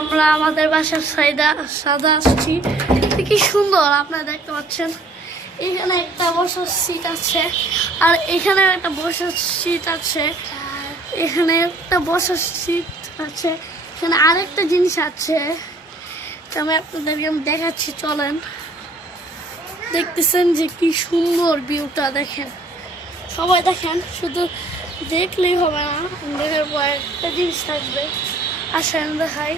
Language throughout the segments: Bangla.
আমরা আমাদের বাসার সাদা আসছি, কি সুন্দর আপনারা দেখতে পাচ্ছেন। এখানে একটা বসার সিট আছে, আর এখানে একটা বসার সিট আছে, এখানে একটা বসার সিট আছে, এখানে আরেকটা জিনিস আছে, আমি আপনাদেরকে দেখাচ্ছি, চলেন। দেখতেছেন যে কি সুন্দর ভিউটা, দেখেন সবাই, দেখেন, শুধু দেখলেই হবে না, দেখার পর একটা জিনিস থাকবে। আসেন দেখাই,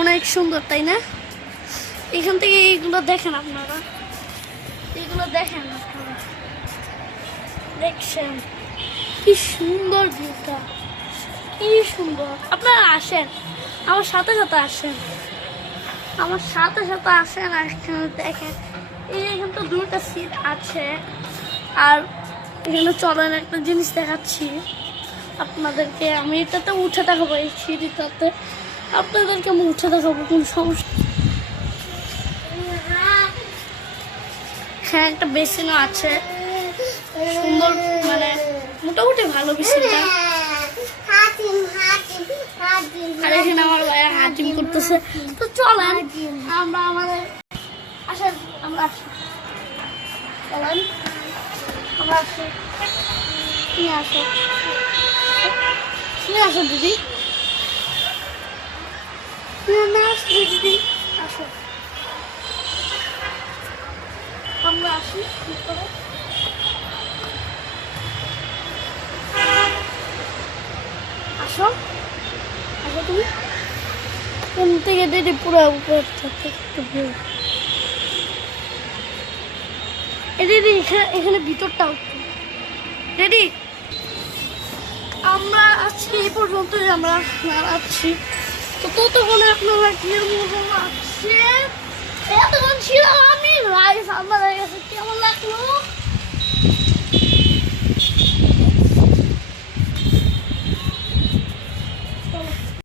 অনেক সুন্দর তাই না? এখান থেকে এইগুলো দেখেন আপনারা, এগুলো দেখেন আপনারা, দেখছেন কি সুন্দর ভিউটা, কি সুন্দর। আপনারা আসেন, আমার সাথে সাথে আসেন, আমার সাথে সাথে আসেন, আর দেখেন এখানে তো দুটো সিট আছে। আর এখানে চলেন একটা জিনিস দেখাচ্ছি আপনাদেরকে, আমি এটাতে উঠে দেখাবো, এই সিঁড়িটাতে আপনাদেরকে আমি উঠে দেখাবো, কোন সমস্যা। হ্যাঁ, একটা বেসিনও আছে, সুন্দর, মানে মোটামুটি ভালো বেসিনটা। আর এখানে আমার ভাইয়া হাতিম করতেছে। তো চলেন আমরা আমাদের আসেন, আমরা আসি, চলেন আমরা আসি, নিয়ে আসো, নিয়ে আসো দিদি, না আসবে দিদি, আসো, আমরা আসি, ঠিক করে আসো, আসো তুমি কোন থেকে দিদি, পুরো উপর থেকে একটু ভিউ। দিদি এখানে ভিতরটাও রেডি। আমরা আজকে এই পর্যন্তই আমরা আছি, তো ততক্ষণে আপনারা কি আছে, এতক্ষণ ছিলাম আমি লাইভ, আপনাদের কাছে কেমন লাগলো?